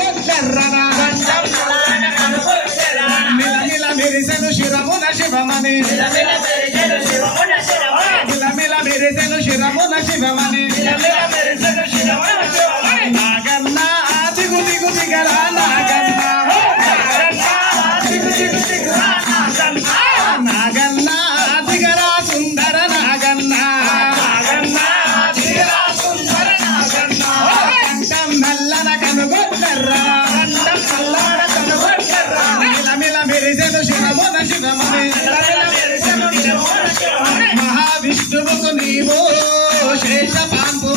ఎర్రగా మిలమిల మెరిసెను శిరమున శివమణి మిలమిల మెరిసెను శిరమున శివమణి శివో శేష పాంపు